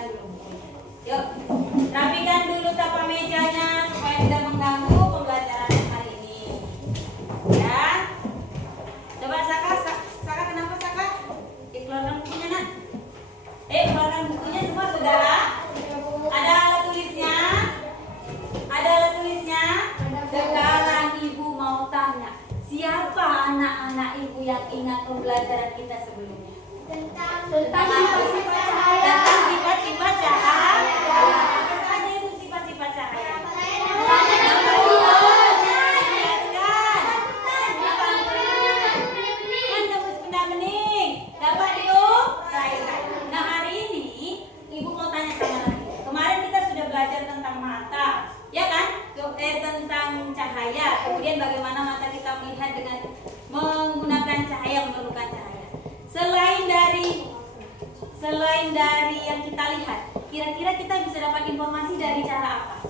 rapikan dulu bukunya. Yuk, rapikan dulu tapak mejanya supaya tidak mengganggu pembelajaran hari ini. Ya. Coba Saka kenapa Saka? Dikeluarkan bukunya nak. Keluarkan bukunya semua saudara. Ada alat tulisnya? Ada alat tulisnya? Sekarang ibu mau tanya, siapa anak-anak ibu yang ingat pembelajaran kita sebelumnya? Tentang sifat-sifat cahaya. Tentang sifat-sifat cahaya. Apa saja itu sifat-sifat cahaya? Menembus benda bening, dapat diuraikan. Nah hari ini ibu mau tanya sama lagi. Kemarin kita sudah belajar tentang mata, ya kan? Tentang cahaya. Kemudian bagaimana mata kita melihat dengan menggunakan cahaya, memerlukan cahaya. Selain dari yang kita lihat, kira-kira kita bisa dapat informasi dari cara apa?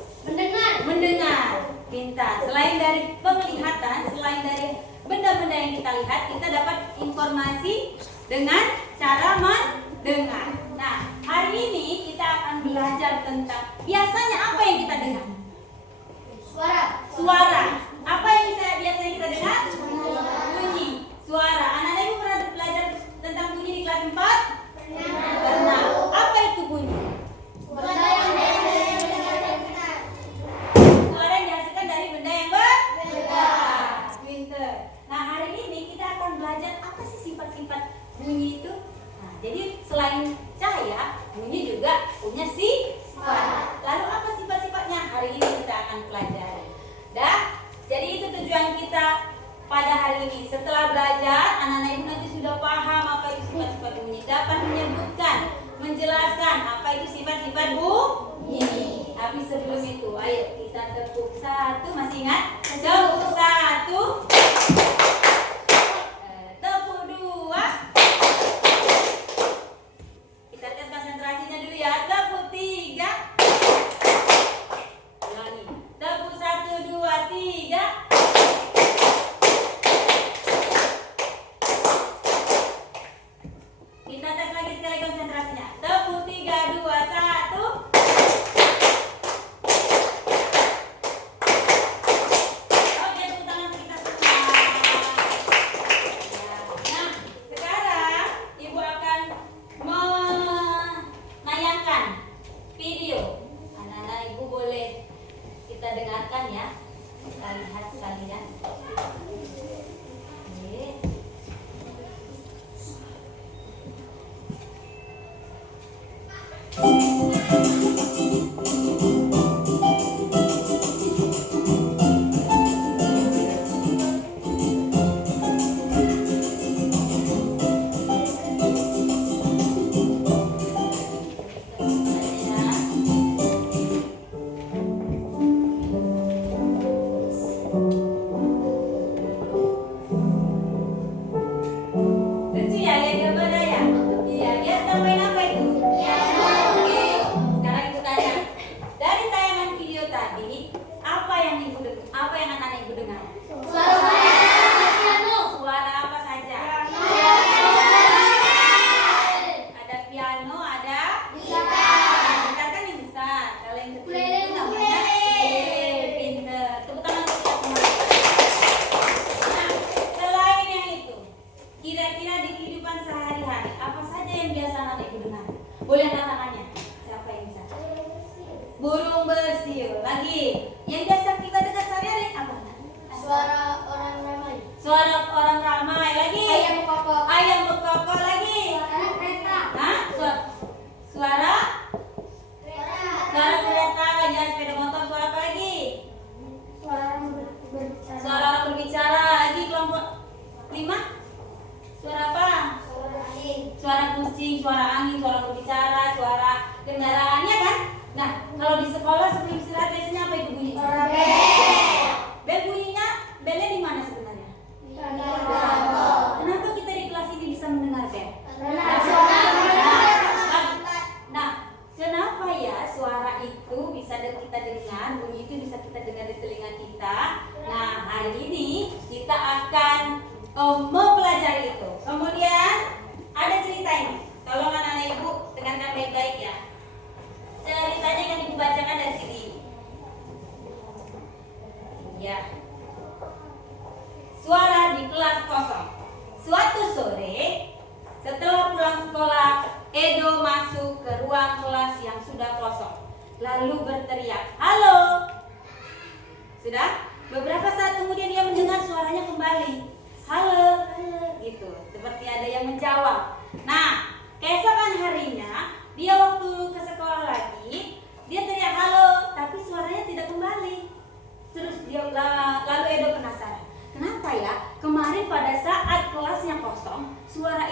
Mendengar. Pintar. Selain dari penglihatan, selain dari benda-benda yang kita lihat, kita dapat informasi dengan cara mendengar. Nah, hari ini kita akan belajar tentang biasanya apa yang kita dengar? Suara. Apa yang biasanya kita dengar? Bunyi. Suara. Anak-anak ibu pernah belajar tentang bunyi di kelas 4? Pernah. Apa itu bunyi? Suara yang dihasilkan dari benda yang bergerak. Pinter. Nah, hari ini kita akan belajar apa sih sifat-sifat bunyi itu. Nah, jadi selain cahaya, bunyi juga punya sifat. Lalu apa sifat-sifatnya? Hari ini kita akan pelajari. Jadi itu tujuan kita pada hari ini. Setelah belajar, anak-anak ibu nanti sudah paham apa itu sifat-sifat bunyi, dapat menyebutkan, menjelaskan apa itu sifat-sifat bunyi. Tapi sebelum itu, ayo kita tepuk satu. Masih ingat? Tepuk satu. Tepuk dua. Kita tes konsentrasinya dulu ya. Tepuk tiga. Ulangi. Tepuk 1, 2, 3. Kita tes lagi sekali konsentrasinya. Tepuk 3, 2, 1. Oke, tepuk tangan kita semua. Nah, sekarang ibu akan menayangkan video. Anak-anak ibu boleh kita dengarkan ya. Kita lihat sekalian. Oke. Lucu ya, lihat gambarnya ya? Iya, dia sedang main apa itu? Oke, sekarang ibu tanya. Dari tayangan video tadi, apa yang anak-anak ibu dengar? Suara apa saja? Ada piano, ada gitar kan yang besar. Kalau yang kecil itu namanya ukulele. Pinter. Tepuk tangan untuk kita semua. Nah, selain yang itu, kira-kira di kehidupan sehari-hari apa saja yang biasa anak ibu dengar? Boleh angkat tangannya. Siapa yang bisa? Burung bersiul. Lagi. Yang biasa kita dengar sehari-hari apa? Suara orang ramai. Suara orang ramai. Lagi. Ayam berkokok. Ayam berkokok lagi. Suara kereta. Hah? Suara kereta, ya sepeda motor. Suara apa lagi? Suara orang berbicara. Suara orang berbicara. Lagi kelompok 5. Suara apa? Suara angin. Suara kucing, suara angin, suara berbicara, suara kendaraan, ya kan? Nah, kalau di sekolah sebelum istirahat biasanya apa itu bunyi? Suara bel. Bel bunyinya, belnya di mana sebenarnya? Kenapa kita di kelas ini bisa mendengar bel? Nah, kenapa ya suara itu bisa kita dengar, bunyi itu bisa kita dengar di telinga kita? Nah, hari ini kita akan mempelajari itu. Kemudian ada cerita ini. Tolong anak-anak ibu dengarkan baik-baik ya. sudah kosong. Lalu berteriak, "Halo!" Sudah? Beberapa saat kemudian dia mendengar suaranya kembali. "Halo, halo," gitu. Seperti ada yang menjawab. Nah, keesokan harinya, dia waktu ke sekolah lagi, dia teriak "halo," tapi suaranya tidak kembali. Terus lalu Edo penasaran. Kenapa ya? Kemarin pada saat kelasnya kosong, suara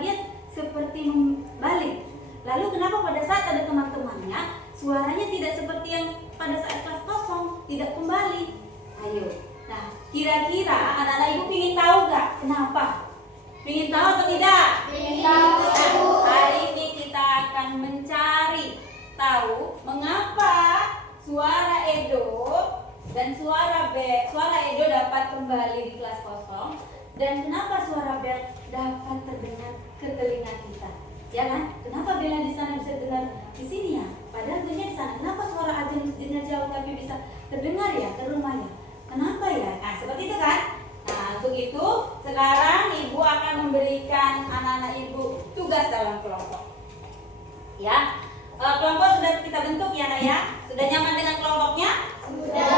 dia seperti membalik. Lalu kenapa pada saat ada teman-temannya, suaranya tidak seperti yang pada saat kelas kosong, tidak kembali? Ayo. Nah, kira-kira anak-anak ibu ingin tahu gak kenapa? Ingin tahu atau tidak? Ingin tahu. Nah, hari ini kita akan mencari tahu mengapa suara Edo dan suara Edo dapat kembali di kelas kosong, dan kenapa suara bel dapat terdengar ke telinga kita. Ya kan? Kenapa bel di sana bisa dengar di sini ya? Padahal bunyinya di sana. Kenapa suara azan masjidnya jauh tapi bisa terdengar ya ke rumahnya? Kenapa ya? Nah, seperti itu kan? Nah, untuk itu sekarang ibu akan memberikan anak-anak ibu tugas dalam kelompok. Ya, kelompok sudah kita bentuk ya, Nak ya? Sudah nyaman dengan kelompoknya? Sudah.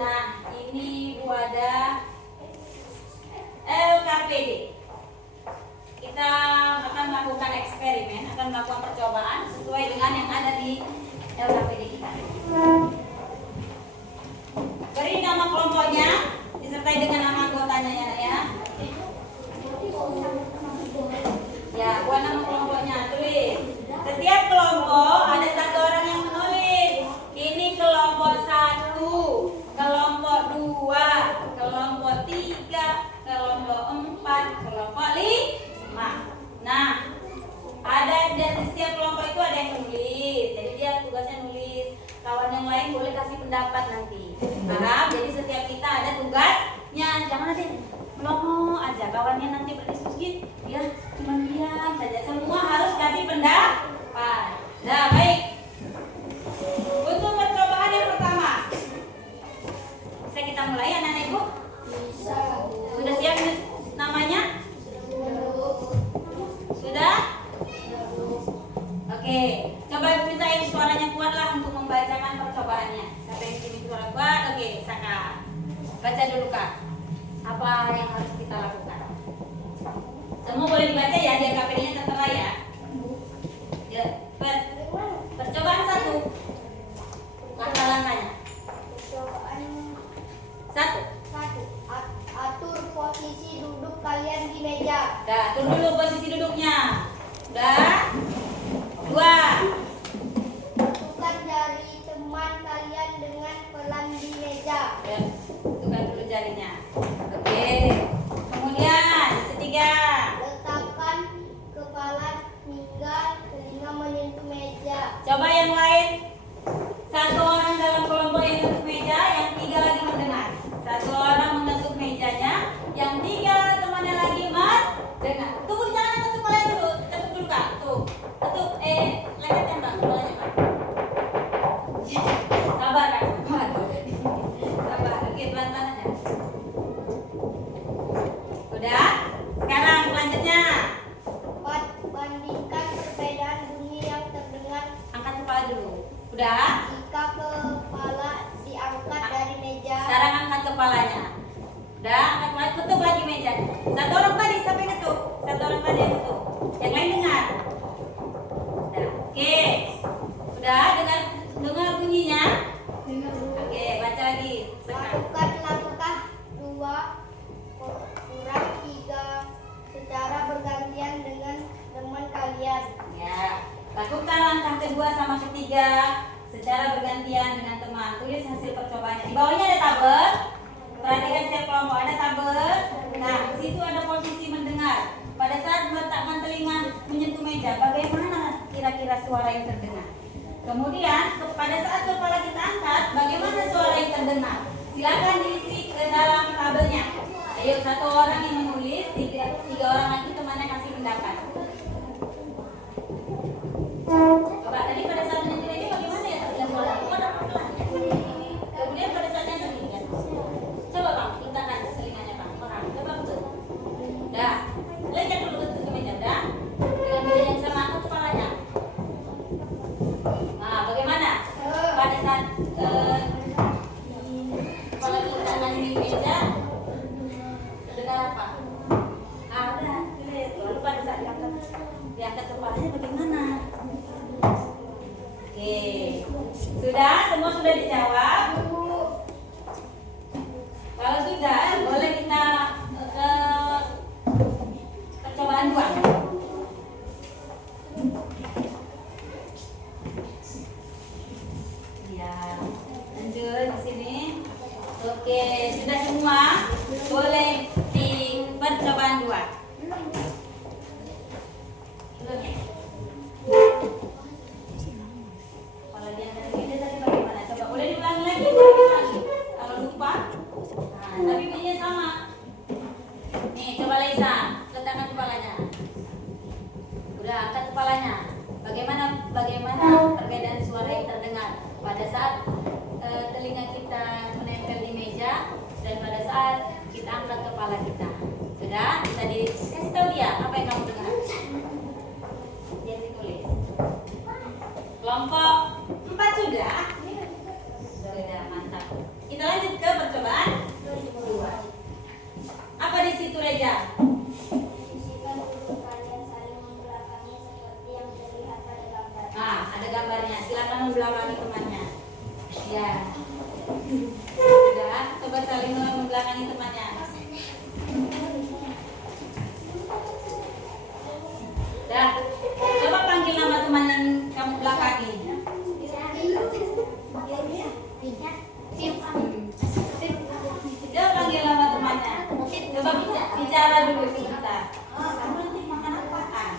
Nah, ini ibu ada LKPD. Kita akan melakukan eksperimen, akan melakukan percobaan sesuai dengan yang ada di LKPD kita. Beri nama kelompoknya disertai dengan nama anggotanya ya, Nak ya. Ya, buat nama kelompoknya, tulis. Setiap kelompok ada satu orang yang menulis. Ini kelompok 1, kelompok 2, kelompok 3, kelompok 4, kelompok 5. Nah, ada dari setiap kelompok itu ada yang nulis. Jadi dia tugasnya nulis. Kawan yang lain boleh kasih pendapat nanti. Paham? Jadi setiap kita ada tugasnya. Jangan ada melongo aja. Kawannya nanti berdiskusi, dia cuma diam saja. Semua harus kasih pendapat. Nah, baik. Untuk percobaan yang pertama, bisa kita mulai anak-anak ibu? Bisa. Sudah siap namanya? Sudah? Oke, coba mintain suaranya kuatlah untuk membacakan percobaannya. Siapa yang bikin suara kuat? Oke, Saka. Baca dulu Kak. Apa yang harus kita lakukan? Semua boleh dibaca ya, di KPD-nya tertera ya. Ya, percobaan 1. Langkah-langkahnya. Percobaan 1. 1. Atur posisi duduk kalian di meja. Udah, atur dulu posisi duduknya. Udah. 2. Tentukan jari teman kalian dengan pelan di meja. Ya, tentukan dulu jarinya. Oke. Kemudian, 3. Letakkan kepala hingga telinga menyentuh meja. Coba yang lain. 1 orang dalam kelompok yang mengetuk meja, yang 3 lagi mendengar. 1 orang mengetuk mejanya, yang 3 temannya lagi mendengar. Tunggu, jangan ketuk kepalanya dulu. Ketuk dulu Kak. Tuh. Ketuk lekatnya Bang, kepalanya Bang. Sabar Kak, sabar. Sabar. Oke, pelan-pelan aja. Udah? Sekarang selanjutnya. 4. Bandingkan perbedaan bunyi yang terdengar Angkat kepala dulu. Udah? jika kepala diangkat dari meja. Sekarang angkat kepalanya. Udah, angkat kepala, tutup lagi mejanya. 1 orang tadi, siapa yang ketuk? 1 orang tadi yang ketuk. Yang lain dengar. Udah, oke. Udah, dengar bunyinya. Oke, baca lagi. Sekarang. Lakukan langkah 2 kurang 3 secara bergantian dengan teman kalian. Ya, lakukan langkah kedua sama ketiga secara bergantian dengan teman. Tulis hasil percobaannya. Di bawahnya ada tabel. Perhatikan setiap kelompok ada tabel. Nah, di situ ada posisi mendengar. Pada saat meletakkan telinga menyentuh meja, bagaimana kira-kira suara yang terdengar? Kemudian, pada saat kepala kita angkat, bagaimana suara yang terdengar? Silakan diisi ke dalam tabelnya. Ayo, 1 orang yang menulis, 3 orang lagi temannya kasih pendapat. Coba tadi pada saat menyentuh meja bagaimana ya terdengar suara? Kuat apa pelan? Kemudian pada saat yang ya. Coba Bang, letakkan telinganya Bang. Paham? Coba betul. Dah, lekat dulu ke meja. Dah. Dengan meja yang sama angkat kepalanya. Oke, sudah semua? Boleh di percobaan 2. Kalau dia beda tadi bagaimana? Coba boleh diulangi lagi sekali lagi. Kalau lupa, nah, tapi bunyinya sama. Nih, coba Laisa, letakkan kepalanya. Udah, angkat kepalanya. Bagaimana perbedaan suara yang terdengar pada saat telinga kita menempel di meja dan pada saat kita angkat kepala kita. Sudah? Bisa dikasih tahu dia apa yang kamu dengar. Dia ditulis. Kelompok 4 sudah? Sudah, mantap. Kita lanjut ke percobaan 2. Apa di situ, Reja? Sisihkan duduk kalian saling membelakangi seperti yang terlihat pada gambar. Nah, ada gambarnya. Silakan membelakangi temannya. Ya. Sudah, coba saling membelakangi temannya. Dah. Coba panggil nama teman yang kamu belakangi. Coba panggil nama temannya. Coba bicara dulu sebentar. Oh, kamu nanti makan apaan?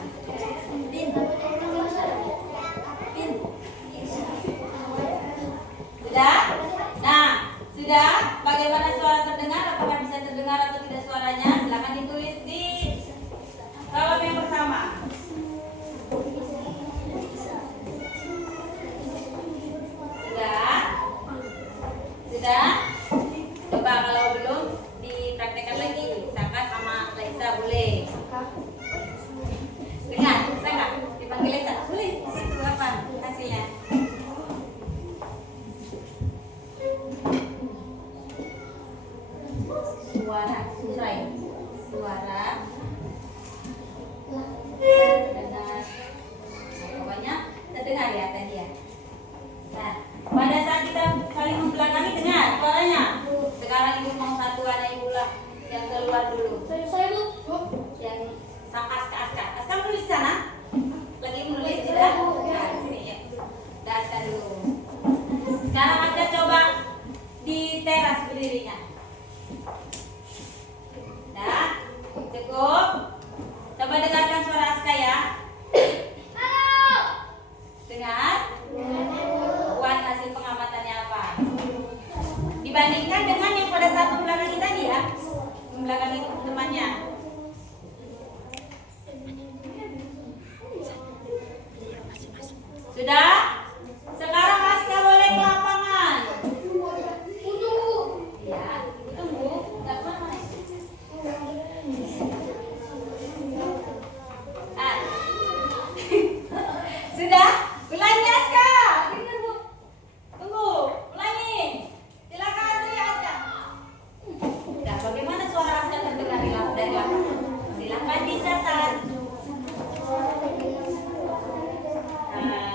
Sudah? Nah, sudah? Bagaimana suara terdengar? Apakah bisa terdengar atau tidak suaranya? Silakan ditulis di kolom yang pertama. Sudah? Sudah? Coba kalau belum dipraktekkan lagi. Saka sama Laisa boleh. Dengar, Saka dipanggil Laisa. Boleh. Di situ apa hasilnya? Suara terdengar. Pokoknya terdengar ya tadi ya. Nah, pada saat kita saling membelakangi dengar suaranya. Sekarang ibu mau satu anak ibu lah yang keluar dulu. Saya Bu. Yang Aska menulis di sana. Lagi menulis tidak? Nah, di sini ya. Dah, Aska dulu. Sekarang Aska coba di teras berdirinya. Nah, cukup. Coba dengarkan suara Aska ya. Halo. Dengar. Buat hasil pengamatannya apa? Dibandingkan dengan yang pada saat membelakangi tadi ya. Membelakangi temannya. Sudah? Sekarang Aska boleh ke lapangan. Iya, tunggu. Enggak kemana-mana. Sudah? Ulangi Aska. Dengar Bu. Tunggu. Ulangi. Silakan Andri Aska. Nah, bagaimana suara Aska terdengar dari lapangan? Silakan dicatat. Nah,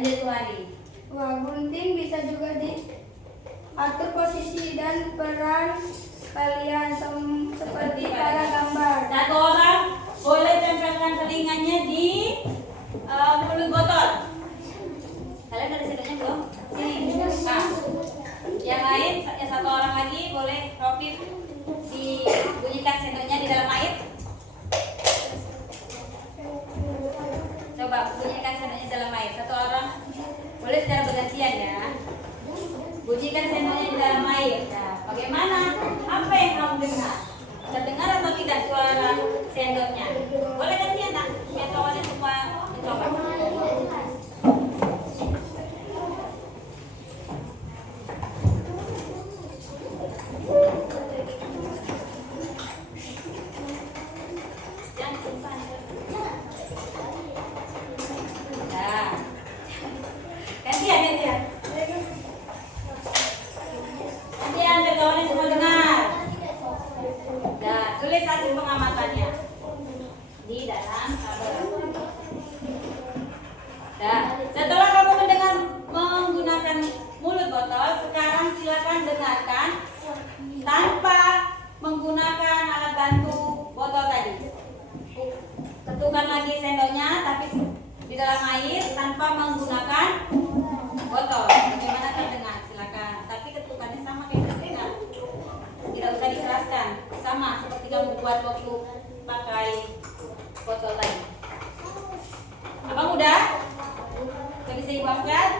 Lanjut tuh Ari. Wah, gunting bisa juga diatur posisi dan peran kalian seperti pada gambar. Satu orang boleh tempelkan telinganya di mulut botol. Kalian ada sendoknya belum? Sini. Nah, yang lain, yang satu orang lagi boleh Rofif dibunyikan sendoknya di dalam air. Coba bunyikan sendoknya di dalam air. Satu orang boleh secara bergantian ya. Bunyikan sendoknya di dalam air. Nah, bagaimana? Apa yang kamu dengar? Terdengar atau tidak suara sendoknya? Boleh gantian nak? Biar kawannya semua mencoba. Nah, gantian. Gantian biar kawannya semua dengar. Nah, tulis hasil pengamatannya di dalam tabel. Nah, setelah kamu mendengar menggunakan mulut botol, sekarang silakan dengarkan tanpa menggunakan alat bantu botol tadi. Ketukkan lagi sendoknya, tapi di dalam air tanpa menggunakan botol. Bagaimana terdengar? Silakan. Tapi ketukannya sama kayak terdengar. Tidak usah dikeraskan, sama seperti kamu buat waktu pakai botol tadi. Abang udah? Sudah bisa dibawaskan?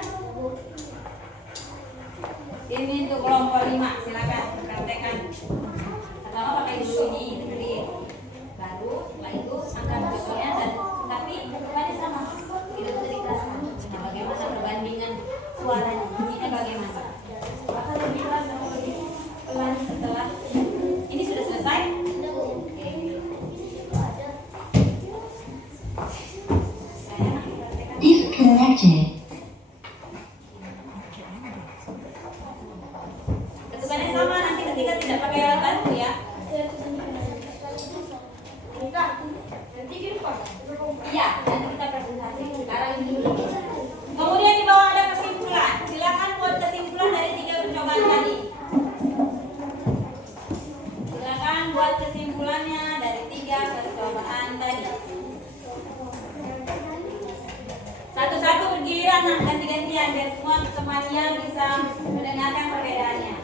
Ini untuk kelompok 5, silakan praktekkan. Pertama pakai dulu ini, baru setelah itu angkat botolnya dan tapi ketukannya sama, tidak usah dikeraskan. Nah, bagaimana perbandingan suaranya? Bunyinya bagaimana? Apakah lebih pelan atau lebih pelan setelah ini sudah selesai? Oke. Disconnected. Ketukannya sama nanti ketika tidak pakai alat bantu ya. Iya, nanti kita presentasi. Sekarang ini dulu. Kemudian di bawah ada kesimpulan. Silakan buat kesimpulan dari 3 percobaan tadi. Silakan buat kesimpulannya dari 3 percobaan tadi. Satu-satu bergiliran, nah, ganti-gantian biar semuanya bisa mendengarkan perbedaannya.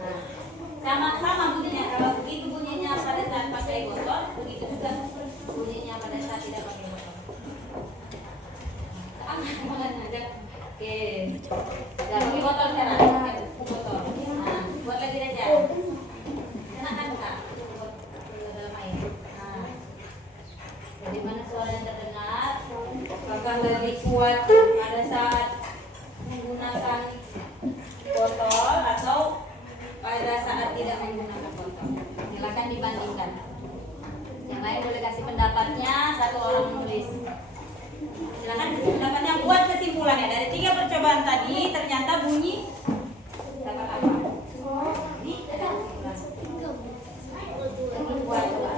Nah, sama-sama bunyinya. Kalau begitu bunyinya pada saat pakai botol, begitu juga bunyinya pada saat tidak pakai botol. Oke. Nah, pakai botol sekarang. Pakai botol. Nah, buat lagi aja. Enak kan Kak? Dalam air. Nah. Bagaimana suara yang terdengar? Apakah lebih kuat pada saat menggunakan botol atau pada saat tidak menggunakan botol? Silakan dibandingkan. Yang lain boleh kasih pendapatnya, satu orang menulis. Silakan pendapatnya, buat kesimpulannya dari 3 percobaan tadi ternyata bunyi dapat apa? Ini ada kesimpulan. Buat coba.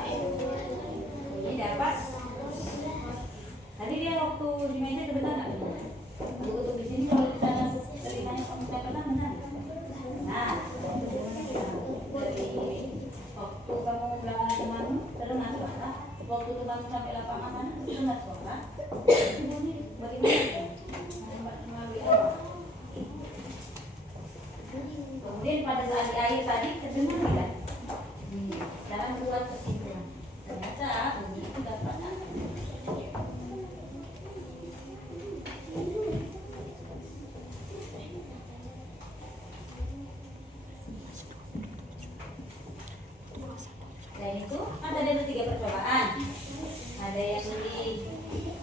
Ini dapat. Tadi dia waktu di meja kebetulan nggak? Waktu di sini kalau di sana ceritanya kebetulan benar. Nah, dari waktu kamu belakang teman terdengar suara, waktu teman sampai lapangan sana terdengar suara. Bagaimana? Kemudian pada saat di air tadi terdengar tidak? Dalam buat kesimpulan. Ternyata bunyi itu dapatnya. Dan itu kan tadi ada 3 percobaan. Ada yang di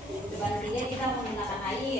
percobaan 3 kita menggunakan air.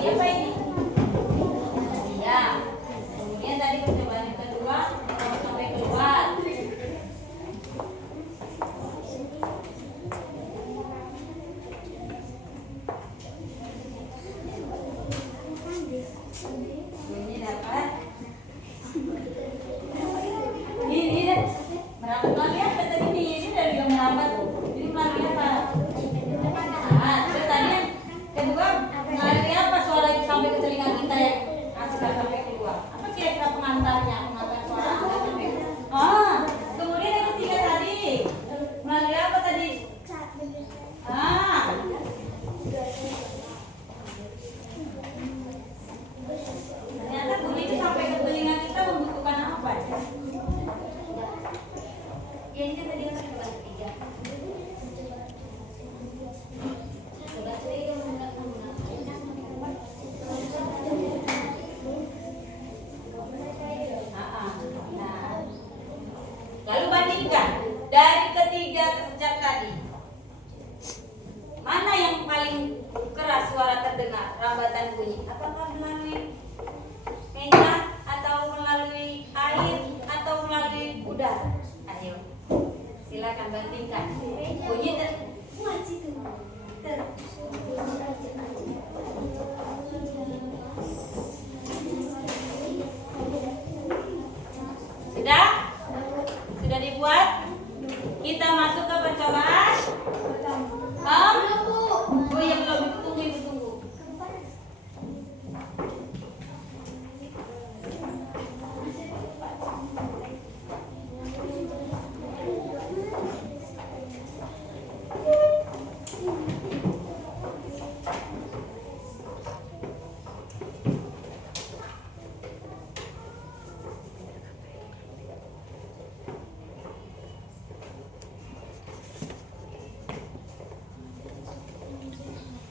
Bunyi apa ini? Ya. Kemudian tadi percobaan yang kedua sampai keluar. Bunyi dapat. Ini merambat lagi apa tadi nih? Ini dari yang merambat. Ini melalui apa? Nah, terus tadi yang kedua melalui apa suara itu sampai ke telinga kita ya? Sudah sampai keluar. Apa kira-kira pengantarnya? Pengantar suara sampai. Kemudian yang ketiga tadi melalui apa tadi? Ternyata bunyi itu sampai ke telinga kita membutuhkan apa? Ya ini kan tadi kan percobaan ketiga. Lalu bandingkan dari ketiga sejak tadi. Mana yang paling keras suara terdengar, rambatan bunyi? Apakah melalui meja atau melalui air atau melalui udara? Ayo, silakan bandingkan. Bunyi sudah? Sudah dibuat? Kita masuk ke percobaan. Oh iya belum, ibu tunggu.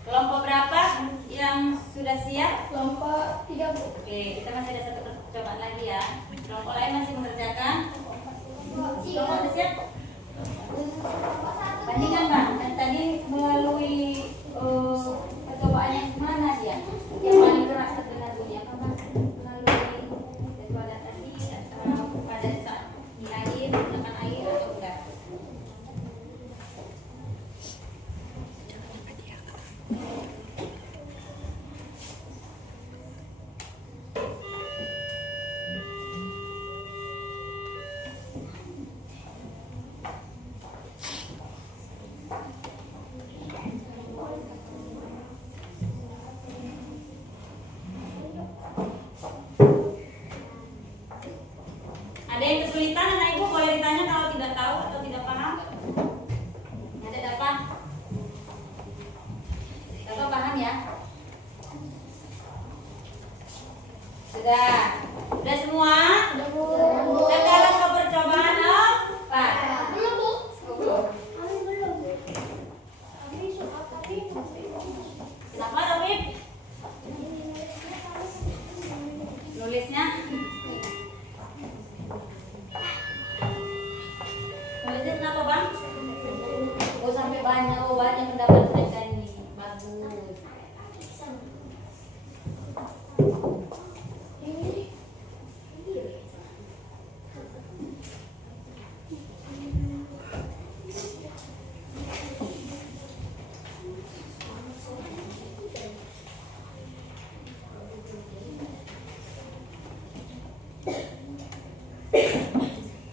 Kelompok berapa yang sudah siap? Kelompok 30. Oke, kita masih ada satu percobaan lagi ya. Kelompok lain masih mengerjakan. Kelompok sudah siap? Bandingkan Bang, dan tadi melalui percobaan yang mana dia? Yang paling keras terdengar bunyi apa Bang? Melalui daripada tadi pada saat di air, menggunakan air atau enggak? Ada yang kesulitan anak ibu boleh ditanya kalau tidak tahu atau tidak paham. Ada apa? Bapak paham ya? Sudah. Sudah semua? Sekarang ke percobaan apa? Kenapa Robib? Nulisnya? Nulisnya kenapa Bang? Oh sampai banyak obat yang mendapat mereka ini. Bagus.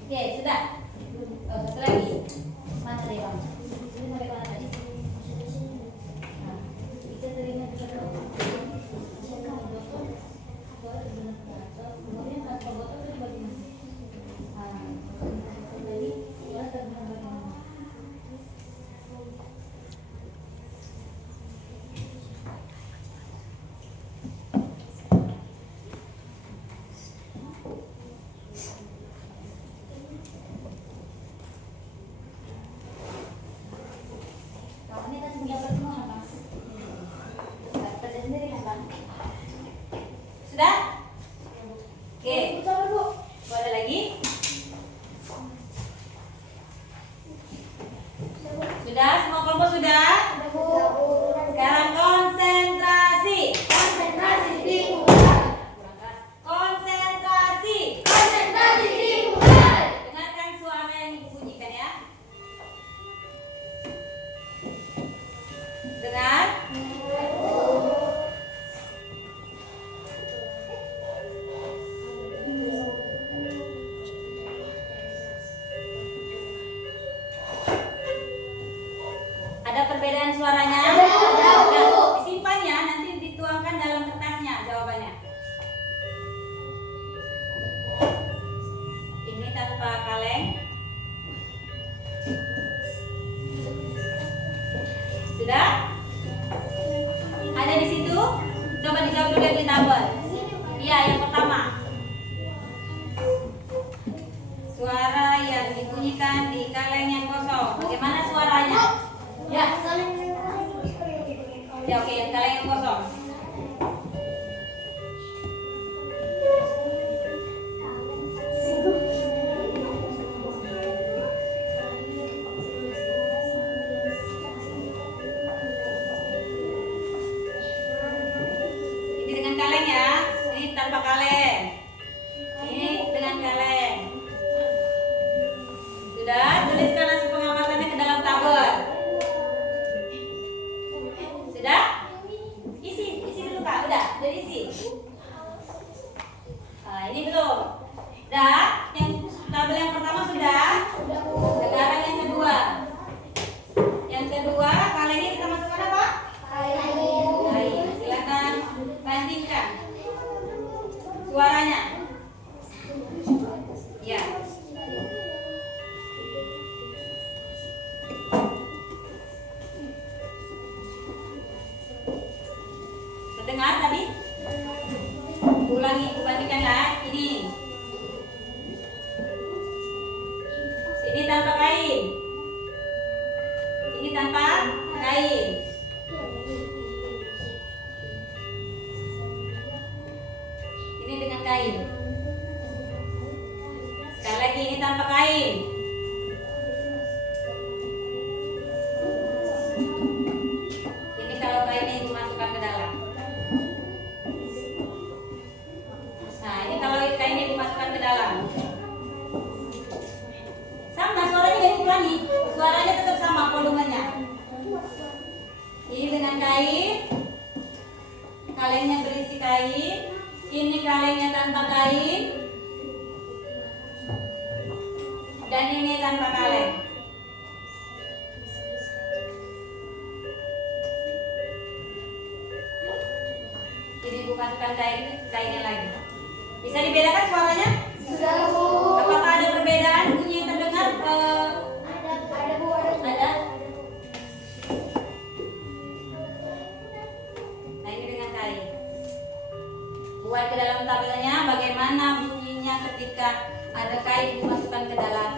Oke, sudah. Oh, satu lagi. Mana tadi Bang? Ini sampai mana tadi? Nah, kita terima dulu. Kemudian tanpa botol itu bagaimana? Tadi suara terdengar bagaimana? Ini kan punya pertemuan Bang. Kerja sendiri kan Bang? Sudah? Oke. Ada lagi? Sudah? Semua kelompok sudah? Sekarang konsentrasi. Ya oke, kaleng yang kosong. Ini dengan kaleng ya. Ini tanpa kaleng. Ini dengan kaleng. Sudah, tuliskan hasil pengamatannya ke dalam tabel. Sudah? Isi dulu Kak. Udah isi. Nah, ini belum. Udah, yang tabel yang pertama sudah. Sekarang yang kedua. Yang kedua, kalengnya kita masukkan apa? Kain. Silakan bandingkan suaranya. Ya. Terdengar tadi? Ulangi, bandingkan ya. Ini tanpa kain. Ini tanpa kain. Ini dengan kain. Sekali lagi, ini tanpa kain. Ini kalau kainnya dimasukkan ke dalam. Nah, ini kalau kainnya dimasukkan ke dalam. Sama, suaranya gak dikurangi. Suaranya tetap sama volumenya. Ini dengan kain. Kalengnya berisi kain. Ini kalengnya tanpa kain. Dan ini tanpa kaleng. Jadi Bu masukkan kainnya lagi. Bisa dibedakan suaranya? Sudah Bu. Apakah ada perbedaan bunyi yang terdengar? Ada Bu. Ada. Nah, ini dengan kain. Buat ke dalam tabelnya bagaimana bunyinya ketika ada kain dimasukkan ke dalam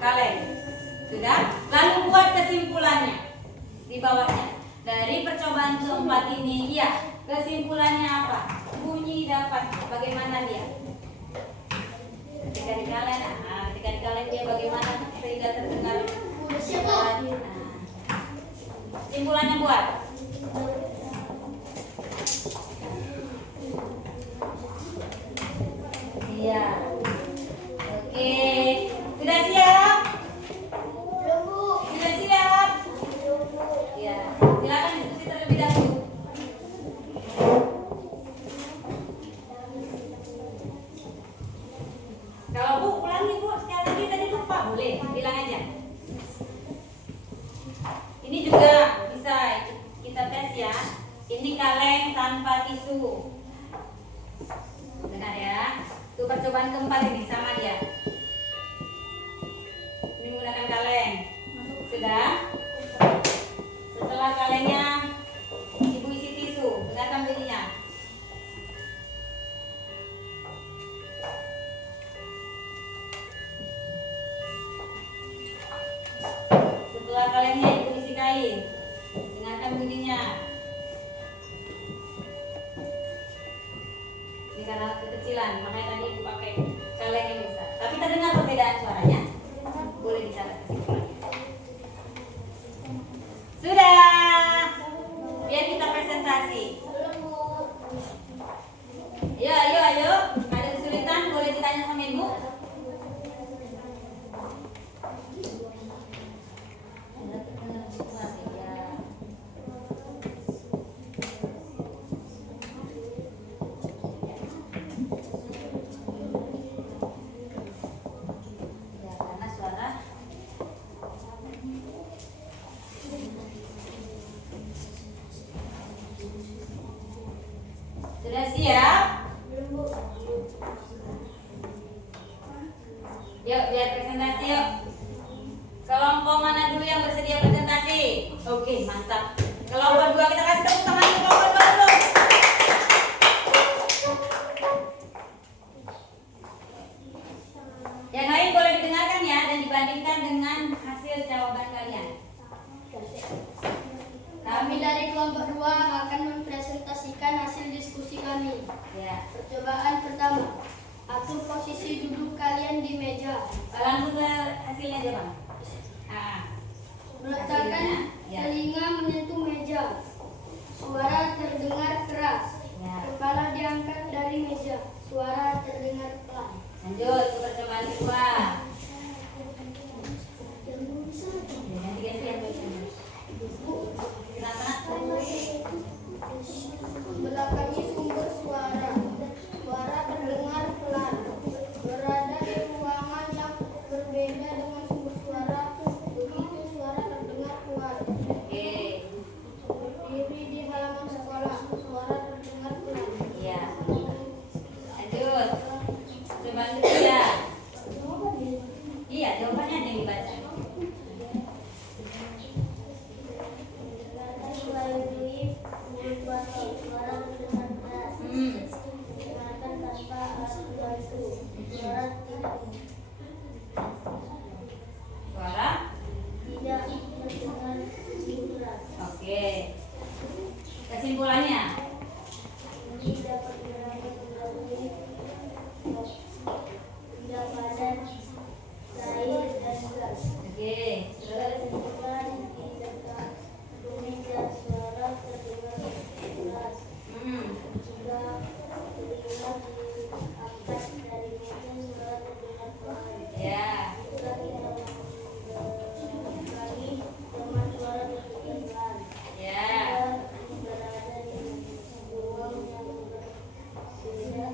kaleng. Sudah? Lalu buat kesimpulannya di bawahnya. Dari percobaan keempat ini, ya, kesimpulannya apa? Bunyi dapat bagaimana dia? Ketika dikaleng dia bagaimana sehingga terdengar? Kesimpulannya buat. Iya. Oke. Sudah siap? Belum Bu. Sudah siap? Iya. Silakan diskusi terlebih dahulu. Kalau Bu ulangi Bu, sekali lagi tadi lupa boleh bilang aja. Ini juga bisa kita tes ya. Ini kaleng tanpa tisu. Benar ya? Itu percobaan keempat ini sama dia. Ini menggunakan kaleng. Sudah? Setelah kalengnya Ibu isi tisu, dengarkan bunyinya. Setelah kalengnya Ibu isi kain, dengarkan bunyinya. Ini karena kekecilan, makanya tadi Ibu pakai kaleng yang besar. Tapi terdengar perbedaan suaranya? Boleh dicatat kesimpulannya. Sudah. Biar kita presentasi. Belum Bu. Ayo. Ada kesulitan boleh ditanya sama Ibu. Ya, karena suara sudah siap? Belum Bu. Yuk, lihat presentasi yuk. Kelompok mana dulu yang bersedia presentasi? Oke, mantap. Kelompok 2 kita kasih tepuk tangan untuk kelompok 2 dulu. Yang lain boleh didengarkan ya dan dibandingkan dengan hasil jawaban kalian. dari kelompok 2 akan mempresentasikan hasil diskusi kami. Ya. Percobaan pertama, atur posisi duduk kalian di meja. Langsung ke hasilnya aja bang. Meletakkan Ya. telinga menyentuh meja. Suara terdengar keras. Ya. Kepala diangkat dari meja. Suara terdengar pelan. Lanjut ke percobaan kedua. Nanti ganti yang baik. Kenapa? Belakangi sumber suara. Suara terdengar pelan. Berada di ruangan yang berbeda dengan sumber suara. Begitu suara terdengar kuat. Oke. Berdiri di halaman sekolah. Suara terdengar pelan. Iya. Lanjut. Percobaan ketiga. Iya, jawabannya ada yang dibaca. melalui mulut batu, suara terdengar keras. Dengarkan tanpa alat bantu, suara tidak Suara. terdengar keras. Oke. Kesimpulannya. Ini dapat merawat melalui benda padan, cair dan gas. Oke. Terus. Kesimpulan di dekat meja suara terdengar keras. Jika telinga diangkat dari meja suara terdengar pelan. Ya. Jika kita membelakangi teman suara terdengar pelan. Ya. Jika berada di ruang yang berbeda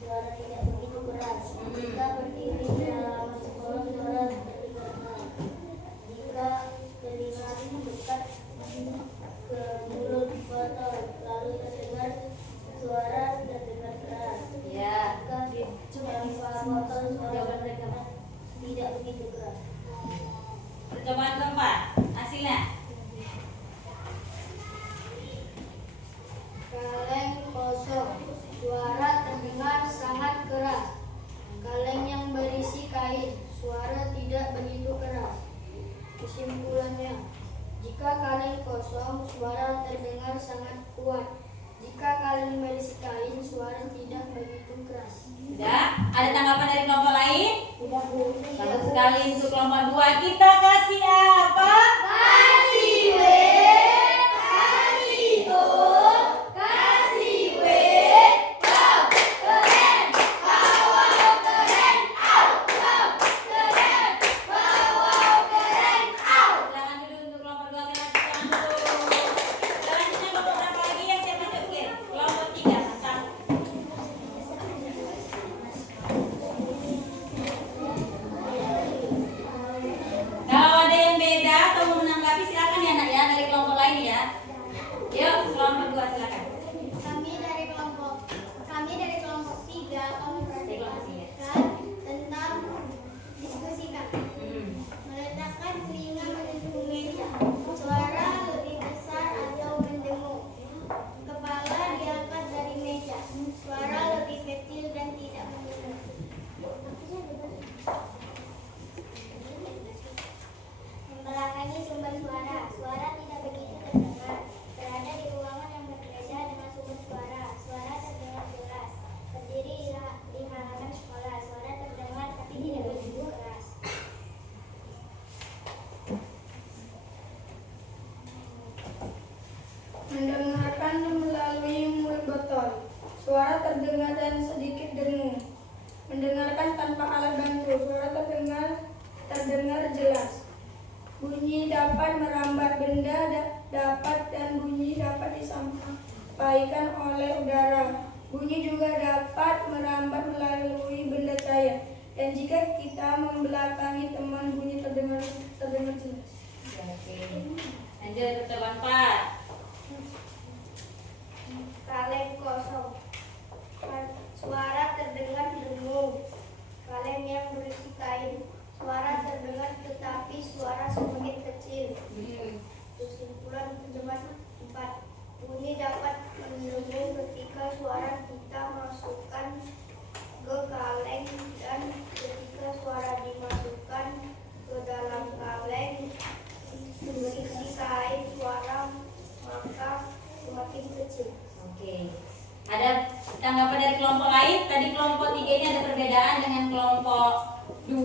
suara tidak begitu keras. Jika berdiri di halaman sekolah suara terdengar pelan. Jika telinga dekat ke mulut botol lalu terdengar suara terdengar keras. Ya. Jika tanpa botol suara terdengar tidak begitu keras. Percobaan keempat. Hasilnya. Kaleng kosong. Suara terdengar sangat keras. Kaleng yang berisi kain. Suara tidak begitu keras. Kesimpulannya, jika kaleng kosong, suara terdengar sangat kuat. Jika kaleng berisi kain, suara tidak begitu keras. Sudah? Ada tanggapan dari kelompok lain? Tidak boleh. Bagus sekali untuk kelompok 2. Kita kasih apa? Kasih W, kasih O, kasih W, wow, keren, wow, keren, au, wow, keren, wow, keren, au. Silakan dulu untuk kelompok 2 kita kasih tangan dulu. Selanjutnya kelompok berapa lagi yang saya masukin? Kelompok 3. Mantap. Kalau ada yang beda atau mau menanggapi silakan ya nak ya dari kelompok lain ya. Yuk kelompok 2 silakan. Kami dari kelompok 3 mempresentasikan tentang diskusi kami. Meletakkan telinga menyentuh meja. Suara lebih besar atau mendengung. Kepala diangkat dari meja. Suara lebih kecil dan tidak mendengung. Membelakangi sumber suara. Suara tidak begitu terdengar. Berada di ruangan yang berbeda dengan sumber suara. Suara terdengar jelas. Berdiri di halaman sekolah. Suara terdengar tapi tidak begitu keras. Mendengarkan melalui mulut botol. Suara terdengar dan sedikit dengung. Mendengarkan tanpa alat bantu. Suara terdengar jelas. Bunyi dapat merambat benda dapat dan bunyi dapat disampaikan oleh udara. Bunyi juga dapat merambat melalui benda cair. Dan jika kita membelakangi teman, bunyi terdengar jelas. Oke. Lanjut percobaan 4. Kaleng kosong. Suara terdengar dengung. Kaleng yang berisi kain. Suara terdengar tetapi suara semakin kecil. Kesimpulan percobaan 4. Bunyi dapat mendengung ketika suara kita masukkan ke kaleng dan ketika suara dimasukkan ke dalam kaleng berisi kain. Suara kelompok lain. Tadi kelompok 3 ini ada perbedaan dengan kelompok 2,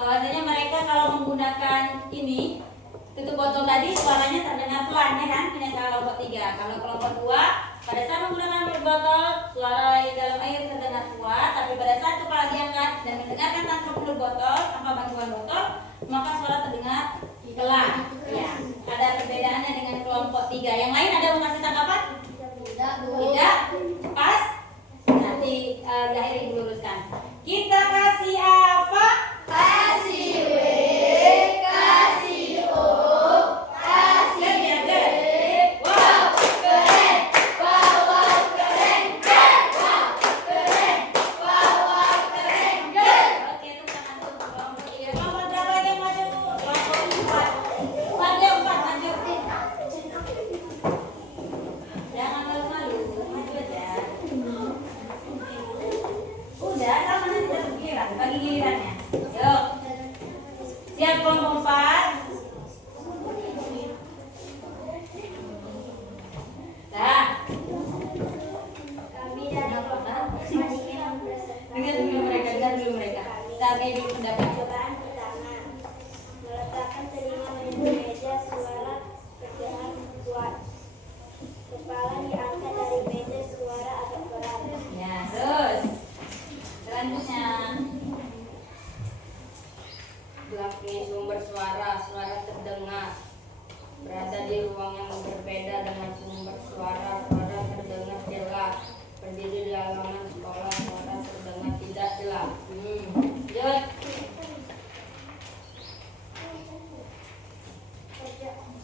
bahwasanya mereka kalau menggunakan ini tutup botol tadi suaranya terdengar pelan ya kan, punya kelompok 3. Kalau kelompok 2 pada saat menggunakan botol suara yang dalam air terdengar kuat, tapi pada saat kepala diangkat dan mendengarkan tanpa perlu botol, tanpa bantuan botol, maka suara terdengar pelan. Ya, ada perbedaannya dengan kelompok 3. Yang lain ada mau kasih tanggapan? Tidak? Pas? Nanti di akhir ibu luruskan. Kita kasih apa? Kasih W, kasih O, kasih G. Wow, Keren, wow wow keren, wow keren, wow wow keren, oke, itu tangan tuh. Kelompok 3. Kelompok berapa lagi yang maju? Kelompok 4. Ada 4 maju. Jangan malu-malu, maju aja. Udah, sama nanti dapat giliran, bagi gilirannya. Yuk. Siap kelompok 4. Dah. Kami dari kelompok Madinah Dengar dulu mereka, dengar dulu mereka. Kita kayak dulu pendapat. percobaan pertama meletakkan telinga menyentuh meja, suara terdengar kuat. Kepala diangkat dari meja, suara agak pelan. Ya, terus. Selanjutnya. Belakangnya sumber suara, suara terdengar. Berada di ruang yang berbeda dengan sumber suara, suara terdengar jelas. Berdiri di halaman sekolah, suara terdengar tidak jelas. Lanjut.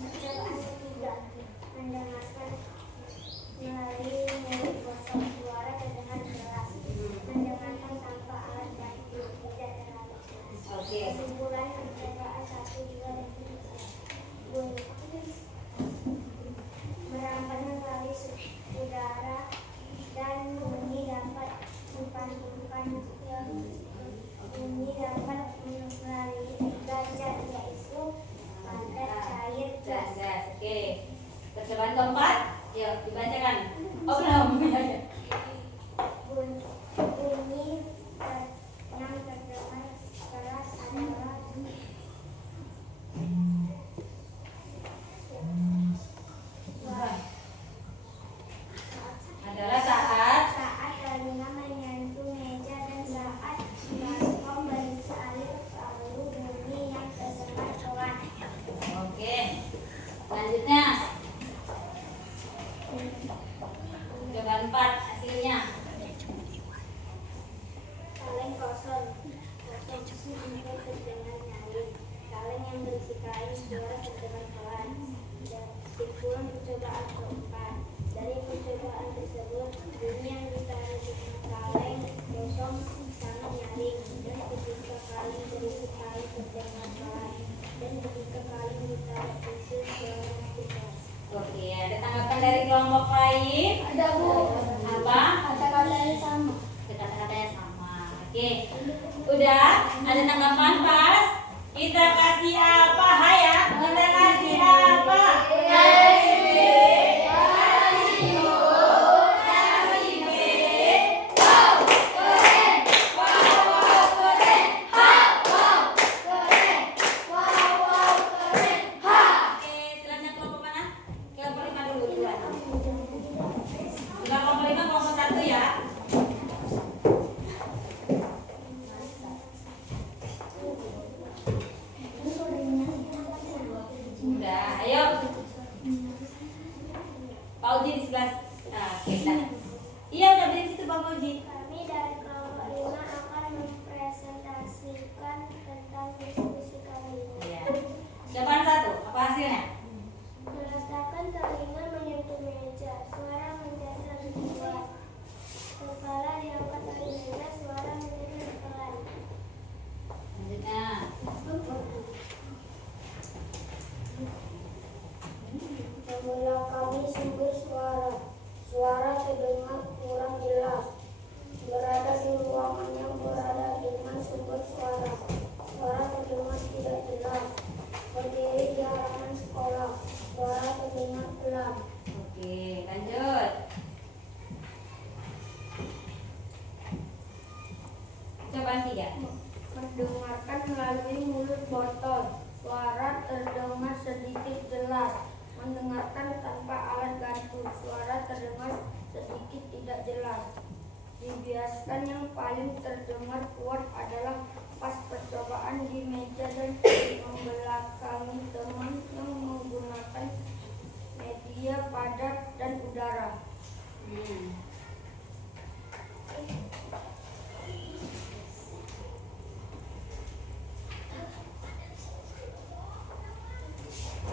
Percobaan ketiga mendengarkan melalui mulut kosong, suara terdengar jelas. Mendengarkan tanpa alat bantu tidak terlalu jelas. Oke. Kesimpulan percobaan 1, 2, dan 3. Bunyi merampok melalui udara dan bunyi dapat umpan-umpan bunyi dapat melalui gajah, yaitu padat cair gas. Gas. Oke. Percobaan keempat. Yuk, dibacakan. Oh, belum. Bunyi yang terdengar keras Adalah saat saat telinga menyentuh meja dan saat baskom bersalin, lalu bunyi yang terdengar pelan. Oke. Selanjutnya. Percobaan 4 hasilnya. Kaleng kosong itu terdengar nyaring. Kaleng yang berisi kain, suara terdengar pelan. Dan kesimpulan percobaan keempat. Dari percobaan tersebut, bunyi yang ditaruh di kaleng kosong sangat nyaring. Dan ketika kaleng berisi kain terdengar pelan. Dan ketika kaleng ditaruh tisu, suara keras. Oke, ada tanggapan dari kelompok lain? Ada Bu. Apa? Kata-katanya sama. Kata-katanya sama. Oke. Udah? Ada tanggapan pas? Kita kasih apa? Haya? Kita kasih apa? Oke, selanjutnya kelompok mana? Kelompok 5 dulu, duluan. Kelompok 5, kelompok 1 ya. Udah, ayo. Pak Uji di sebelah. Nah, kita. Iya, udah berdiri situ Pak Uji. Kami dari kelompok 5 akan mempresentasikan tentang diskusi kali ini. Iya. Jawaban 1, apa hasilnya? Meletakkan telinga menyentuh meja, suara menjadi lebih kuat. Kepala diangkat dari meja, suara menjadi pelan. Selanjutnya. Membelakangi sumber suara. Suara terdengar kurang jelas. Berada di ruangan yang berada dengan sumber suara. Suara terdengar tidak jelas. Berdiri di halaman sekolah. Suara terdengar pelan. Oke, lanjut. paling terdengar kuat adalah pas percobaan di meja dan membelakangi teman yang menggunakan media padat dan udara.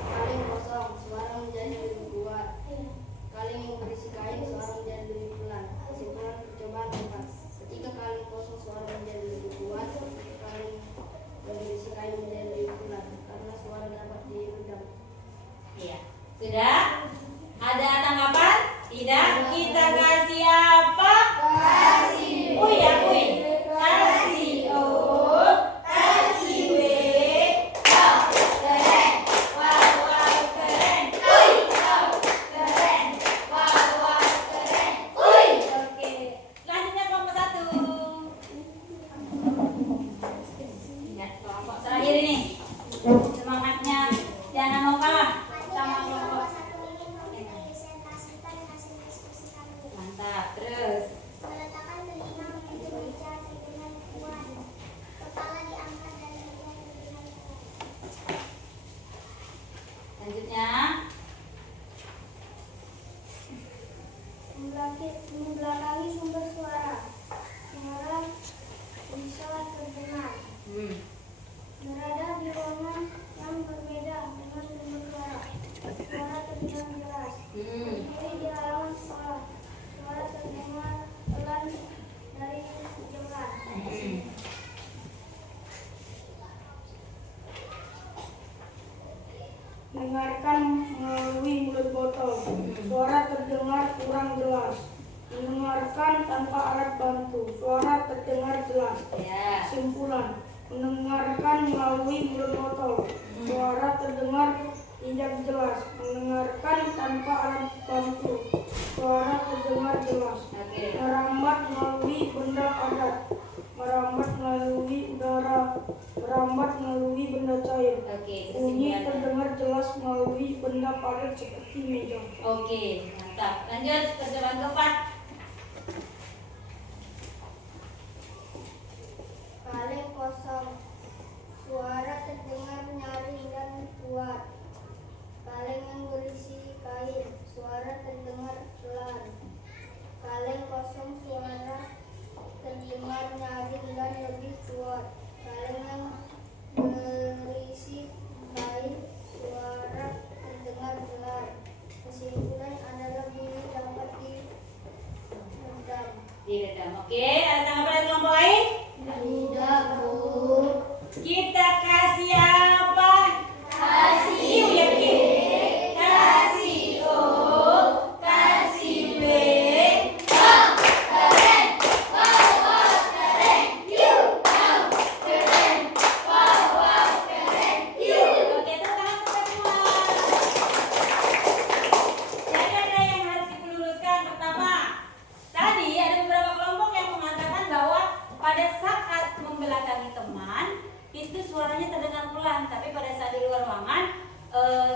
Kaleng kosong, suara menjadi lebih kuat. Kaleng yang berisi kain, suara menjadi lebih pelan. Kesimpulan percobaan 4. Ketika kaleng kosong, suara menjadi lebih kuat. Ketika kaleng yang berisi kain menjadi lebih pelan, karena suara dapat diredam. Iya. Sudah? Ada tanggapan? Tidak? Kita kasih apa? Kasih. Oh ya, kasih O, kasih W. Wow, keren. Wow, keren. Wow, keren. Wow, keren. Oke. Selanjutnya kelompok 1. Ingat kelompok terakhir ini. Semangatnya jangan mau kalah sama kelompok. Mantap. Terus. Meletakkan telinga menuju meja dengan kuat. Kepala diangkat dan badan dengan kuat. Selanjutnya. Membelakangi sumber suara. Suara bisa terdengar. Berada di ruangan yang berbeda dengan sumber suara. Suara terdengar jelas. Berdiri di halaman sekolah. Suara terdengar pelan dari jauhan. Dengarkan melalui mulut botol. Suara terdengar kurang jelas. Mendengarkan tanpa alat bantu. Suara terdengar jelas. Ya. Kesimpulan, mendengarkan melalui mulut botol. Suara terdengar tidak jelas. Mendengarkan tanpa alat bantu. Suara terdengar jelas. Oke. Merambat melalui benda padat. Merambat melalui udara. Merambat melalui benda cair. Oke. Bunyi Kesimpulannya. terdengar jelas melalui benda padat seperti meja. Oke. Mantap. Lanjut percobaan keempat. Kaleng kosong. Suara terdengar nyaring dan kuat. Kaleng yang berisi kain. Suara terdengar pelan. Kaleng kosong. Suara terdengar nyaring dan lebih kuat. Kaleng yang berisi kain. Suara terdengar pelan. Kesimpulan adalah bunyi dapat diredam. Diredam. Oke. Ada tanggapan dari kelompok lain? Tidak, Bu. Kita kasih apa? Kasih ya, kasih O, kasih W. Wow, keren. Wow, keren. Wow, keren. Wow, keren. Oke, tepuk tangan untuk semua. Jadi ada yang harus diluruskan. Pertama, tadi ada beberapa kelompok yang mengatakan bahwa pada saat membelakangi teman itu suaranya terdengar pelan, tapi pada saat di luar ruangan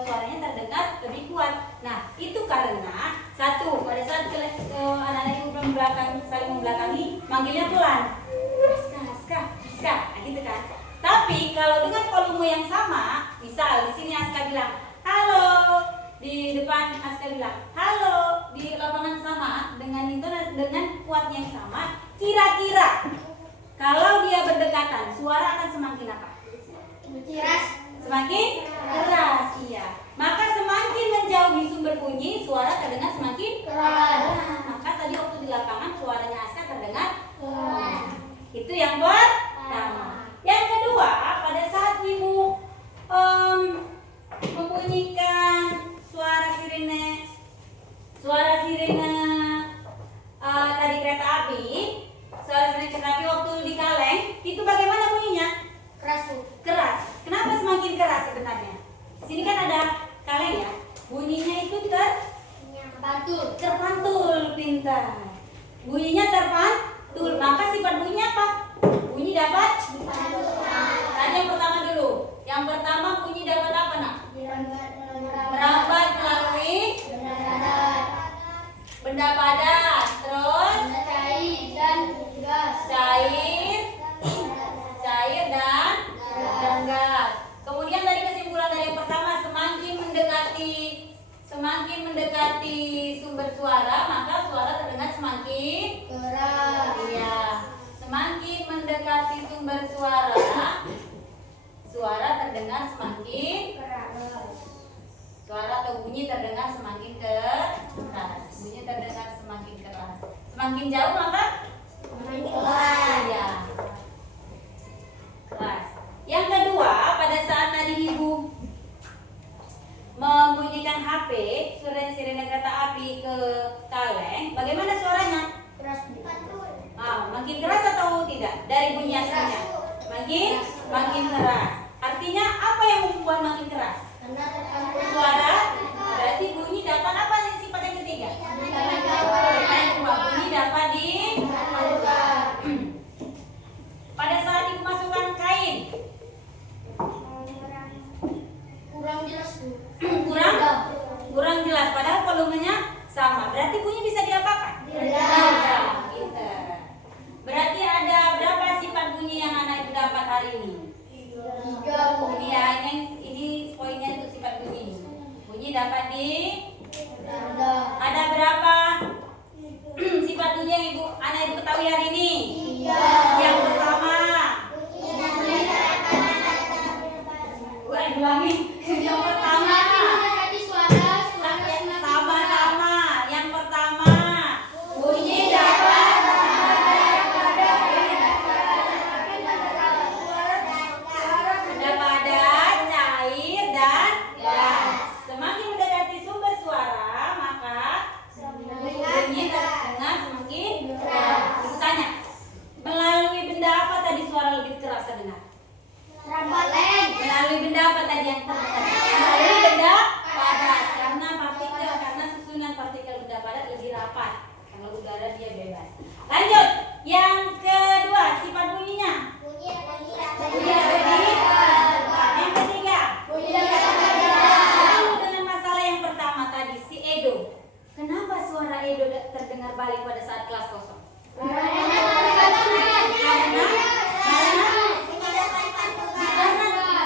suaranya terdengar lebih kuat. Nah, itu karena satu, pada saat anak-anak itu saling membelakangi, manggilnya pelan, Aska, nah gitu kan. Tapi kalau dengan volume yang sama, misal di sini Aska bilang halo, di depan Aska bilang halo, di lapangan sama dengan kuatnya yang sama, kira-kira kalau dia berdekatan, suara akan semakin apa? Keras. Semakin keras, iya. Maka semakin menjauhi sumber bunyi, suara terdengar semakin Keras. Maka tadi waktu di lapangan suaranya Aska terdengar keras. Itu yang pertama. Yang kedua, pada saat ibu membunyikan suara sirene tadi kereta api. Suara sirene kereta api waktu di kaleng itu bagaimana bunyinya? Keras, Bu. Keras. Kenapa semakin keras sebenarnya? Di sini kan ada kaleng ya. Bunyinya itu terpantul, pintar. Bunyinya terpantul. Maka sifat bunyinya apa? Bunyi dapat tadi yang pertama dulu. Yang pertama bunyi dapat apa, Nak? Merambat melalui benda padat. Terus Cair dan gas. cair semakin mendekati sumber suara, maka suara terdengar semakin Keras. iya. Semakin mendekati sumber suara, suara terdengar semakin Keras. suara atau bunyi terdengar semakin keras. Bunyi terdengar semakin keras. Semakin jauh maka Keras. iya. Keras. Yang kedua, pada saat tadi ibu membunyikan HP, sirene kereta api ke kaleng, bagaimana suaranya? Keras. Makin keras atau tidak? Dari bunyi aslinya? Makin keras. Artinya apa yang membuat makin keras? Karena terkandung Suara. Berarti bunyi dapat apa yang sifat yang ketiga? Bunyi dapat di. Pada saat ibu masukkan kain, kurang jelas. kurang jelas. Padahal volumenya sama. Berarti bunyi bisa diapakan? Diredam. Pinter. Berarti ada berapa sifat bunyi yang anak ibu dapat hari ini? 3. Ini ya, ini poinnya untuk sifat bunyi. Bunyi dapat di. Ada berapa sifat bunyi yang anak ibu ketahui hari ini? 3. Yang pertama, ulangi. Yang pertama, sama-sama. Yang pertama, bunyi dapat benda padat, cair, dan gas. Semakin mendekati sumber suara, maka bunyi terdengar semakin keras. Ibu tanya, melalui benda apa tadi suara lebih keras terdengar? Melalui benda apa tadi yang terdengar? Melalui benda padat, karena susunan partikel benda padat lebih rapat. Kalau udara dia bebas. Lanjut, yang kedua sifat bunyinya. Bunyi dapat di. Yang ketiga. Lalu dengan masalah yang pertama tadi si Edo. Kenapa suara Edo terdengar balik pada saat kelas kosong? Karena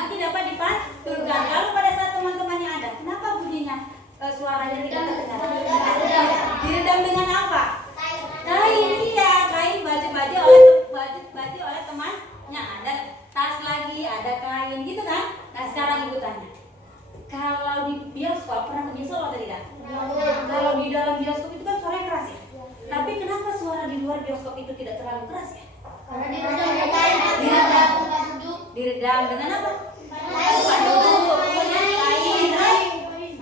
tidak dapat dipantulkan. Lalu pada saat teman-temannya ada, kenapa bunyinya suaranya tidak terdengar? Diredam dengan apa? Kain, iya, kain baju-baju oleh temannya. Ada tas lagi, ada kain gitu kan? Nah sekarang ibu tanya, kalau di bioskop pernah ke bioskop atau tidak? Kalau di dalam bioskop itu kan suaranya keras ya. Tapi kenapa suara di luar bioskop itu tidak terlalu keras ya? Diredam dengan apa? Duduk, kemudian kain, terus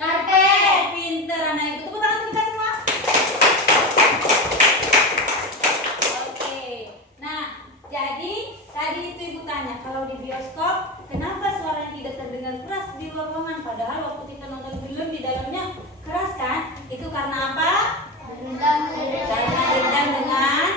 karpet. Pinter anak ibu. Tepuk tangan untuk kita semua. Oke. Nah, jadi tadi itu ibu tanya, kalau di bioskop kenapa suaranya tidak terdengar keras di luar ruangan? Padahal waktu kita nonton film di dalamnya keras kan? Itu karena apa? Karena diredam dengan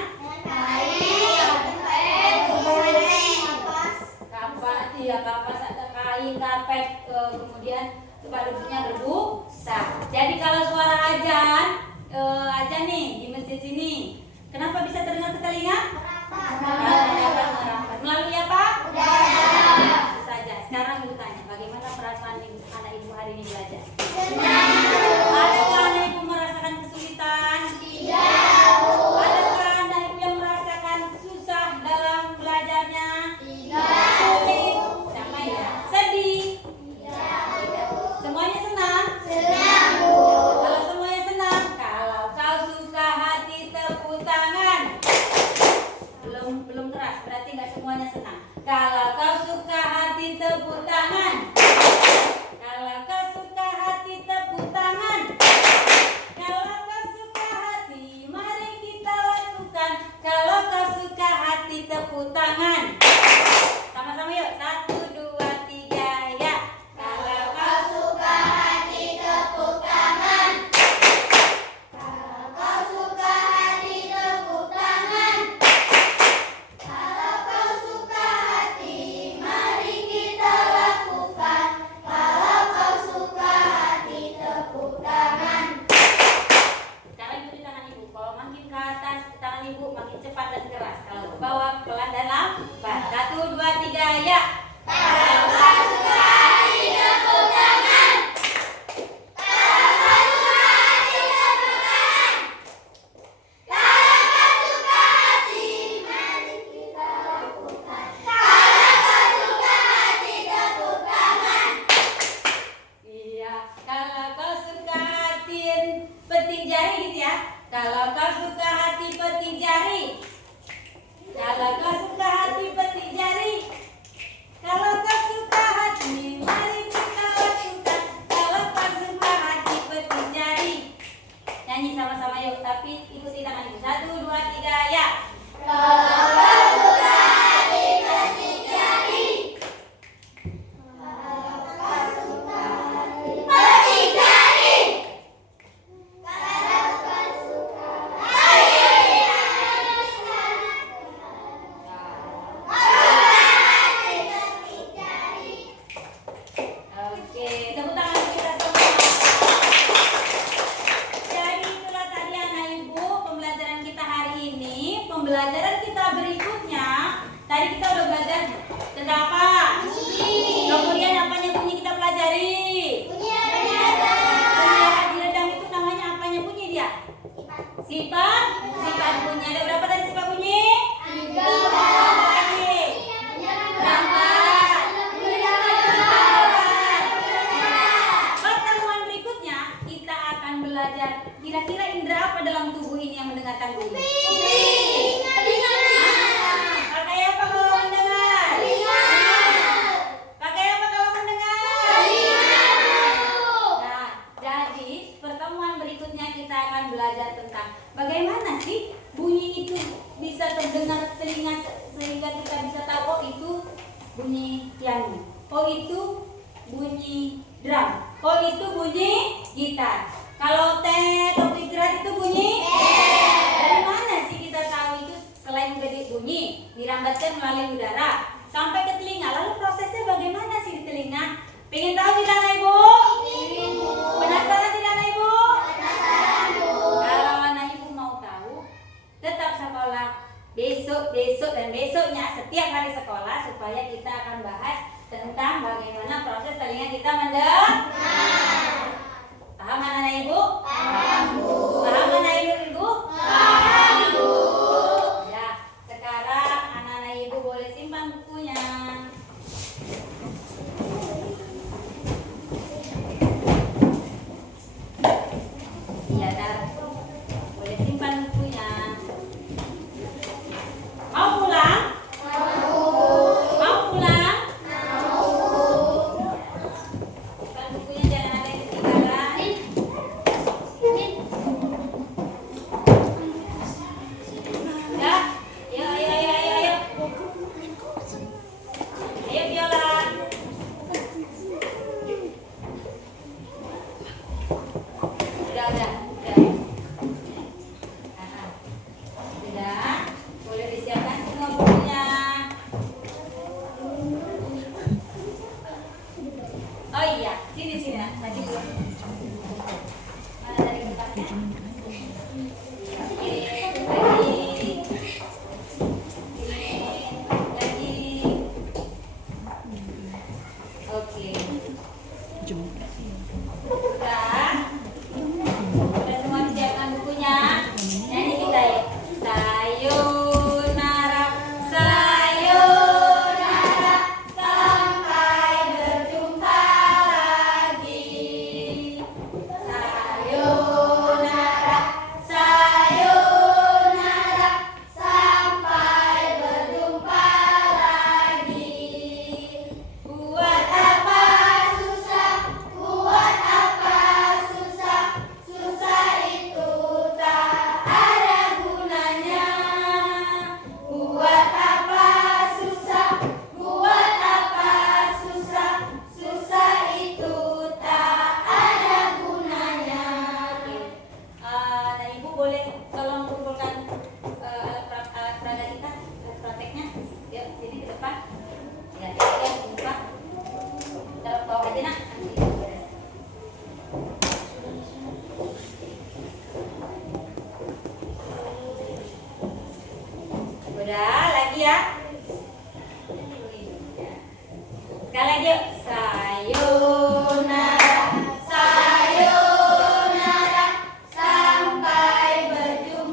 kapas atau kain, karpet, kemudian tempat duduknya berbusa. Jadi kalau suara ajan nih di masjid sini, kenapa bisa terdengar ke telinga? Karena dapat merapat. Melalui apa? Itu saja. Sekarang ibu tanya, bagaimana perasaan anak ibu hari ini belajar? Adakah anak ibu merasakan kesulitan? Adakah anak ibu yang merasakan susah dalam belajarnya? Sulit? Sama ya? Sedih? Semuanya senang? Kalau semuanya senang, kalau kau suka hati tepuk tangan. Belum keras, berarti nggak semuanya senang. Kalau kau suka hati tepuk tangan. Kalau kau suka Kalau kau suka hati petik jari. Kalau kau suka hati petik jari. Kalau kau suka hati, mari kita lakukan. Kalau kau suka hati petik jari. Nyanyi sama-sama yuk, tapi ikuti tanganku. 1, 2, 3, ya. Kalau kau suka hati petik jari. Kalau kau suka hati petik jari. Kalau kau suka Oke, tepuk tangan kita semua. Jadi itulah tadi anak ibu pembelajaran kita hari ini. Pembelajaran kita berikutnya, tadi kita udah belajar tentang apa? Kemudian apanya bunyi kita pelajari? Bunyi di redang itu namanya apanya bunyi dia? Sifat bunyi. Ada berapa tadi sifat bunyi? 3. Lagi. Berapa? Pertemuan berikutnya kita akan belajar kira-kira indera apa dalam tubuh ini yang mendengarkan bunyi. Pakai apa kalau mendengar? Pakai apa kalau mendengar? Nah, jadi pertemuan berikutnya kita akan belajar tentang bagaimana sih bunyi itu bisa terdengar telinga sehingga kita bisa tahu oh itu bunyi piano, oh itu bunyi drum, oh itu bunyi gitar. Kalau waktu istirahat itu bunyi dari mana sih kita tahu itu? Selain gede bunyi dirambatkan melalui udara sampai ke telinga. Lalu prosesnya bagaimana sih di telinga? Pengen tahu tidak anak ibu? Penasaran tidak anak ibu? Kalau anak ibu mau tahu, tetap sekolah besok dan besoknya setiap hari sekolah supaya kita akan bahas tentang bagaimana proses telinga kita mendengar. Paham anak ibu? Paham anak ibu? Ya, sekarang anak-anak ibu boleh simpan bukunya. Iya, Dar. Boleh simpan bukunya. Mau pulang? Mau pulang? Simpan bukunya, jangan ada yang ketinggalan. Ya, ayo. Ayo Viola. Udah. Sudah, boleh disiapkan semua bukunya. Oh iya, sini nak, tadi belum. Mana dari kertasnya? Oke, lagi. Oke. Sudah semua disiapkan bukunya. Nyanyi kita ya. Sayonara, sayonara, sampai berjumpa lagi. Sayonara, sayonara, sampai berjumpa lagi. Buat apa susah, buat apa susah, susah itu tak ada gunanya. Buat apa susah, buat apa susah, susah itu tak ada gunanya. Nah, ibu boleh tolong kumpulkan alat peraga kita, alat prakteknya. Yuk, sini ke depan. Ya, buka. Taruh bawah aja nak. Nanti ibu beres. Udah, lagi ya. Sekali lagi yuk. Sayonara, sayonara, sampai berjumpa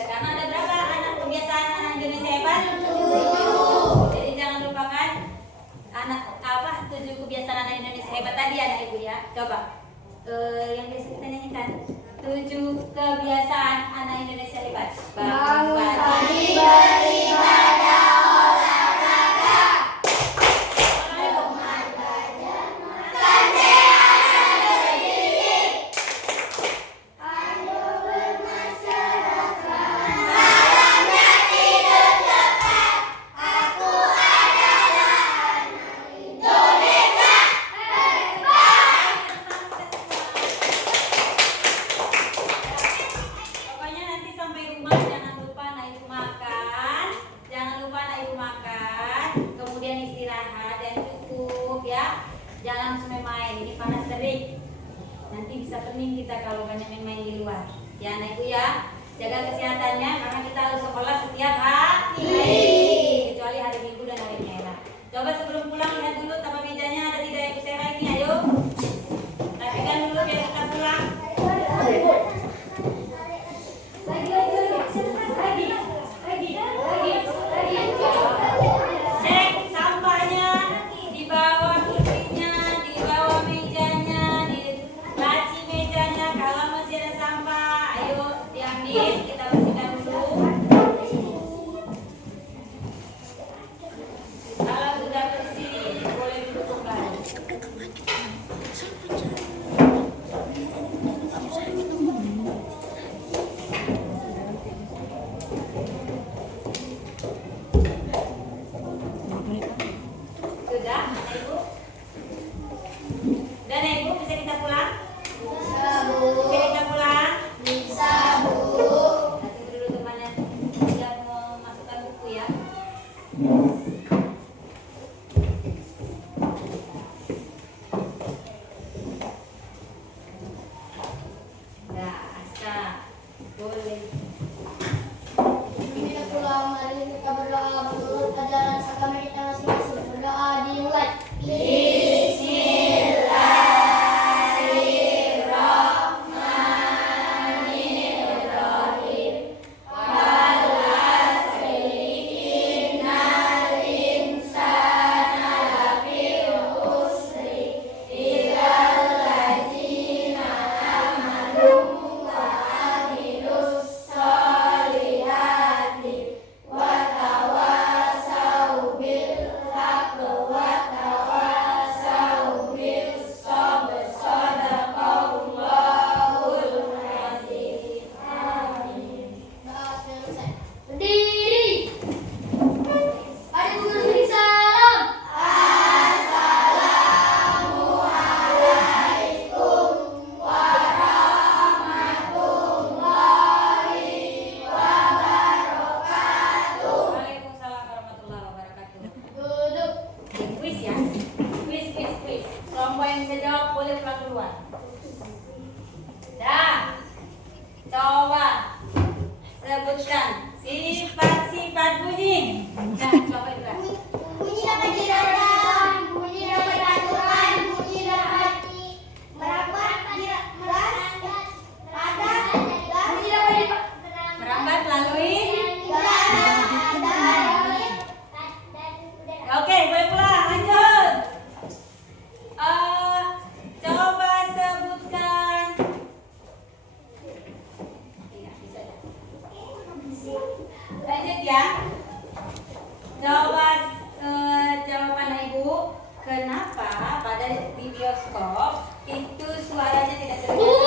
Karena ada berapa anak kebiasaan anak Indonesia hebat? 7. Jadi jangan lupakan 7 kebiasaan anak Indonesia hebat tadi anak ibu ya. Coba yang biasa kita nyanyikan 7 kebiasaan anak Indonesia hebat. Bangun pagi, beribadah, olahraga, Olahraga. makan sehat, bergizi, ayo bermasyarakat, malamnya tidur cepat, aku adalah anak Indonesia hebat. Pokoknya nanti sampai rumah jangan lupa naik makan, kemudian istirahat dan cukup ya. Jangan langsung main, ini panas terik. Nanti bisa pening kita kalau banyak main di luar. Ya anak ibu ya, jaga kesehatannya karena kita harus sekolah setiap hari, kecuali hari Minggu dan hari merah. Coba sebelum pulang lihat dulu tapak mejanya ada tidak yang Sarah ini, ayo. Rapikan dulu biar kita pulang. Cek sampahnya di bawah kursinya, di bawah mejanya, di laci mejanya. Kalau masih ada sampah, ayo diambil, kita bersihkan dulu. Kalau sudah bersih, boleh duduk kembali. Sudah, anak ibu? Sudah, anak ibu, bisa kita pulang? Bisa kita pulang? Bisa, Bu. Nanti dulu temannya sudah mau masukkan buku ya. Nah, Asta, boleh. Kita pulang, mari kita berdoa menurut ajaran agama kita masing-masing. Berdoa dimulai. Bismillahirrahmanirrahim. Wal asri innal insana lafi khusri illal ladzina amanu wa amilus sholihati wa tawasau bil haqqi wa tawasau bis sabr. Sadaqallahul azim. Amin. Doa selesai. Berdiri. Mari guru beri salam. Assalamualaikum warahmatullahi wabarakatuh. Waalaikumsalam warahmatullahi wabarakatuh. Duduk. Kuis ya, kuis. Kelompok yang bisa jawab boleh pulang duluan. Dah, coba sebutkan sifat-sifat bunyi. Nah, coba dulu. Bunyi dapat diredam, bunyi dapat aturan, bunyi dapat merapat, bunyi dapat Merambat melalui. dan Oke, boleh pulang. Lanjut. Coba sebutkan. Iya, bisa ya. Lanjut ya. Coba jawaban ibu. Kenapa pada di bioskop itu suaranya tidak terdengar?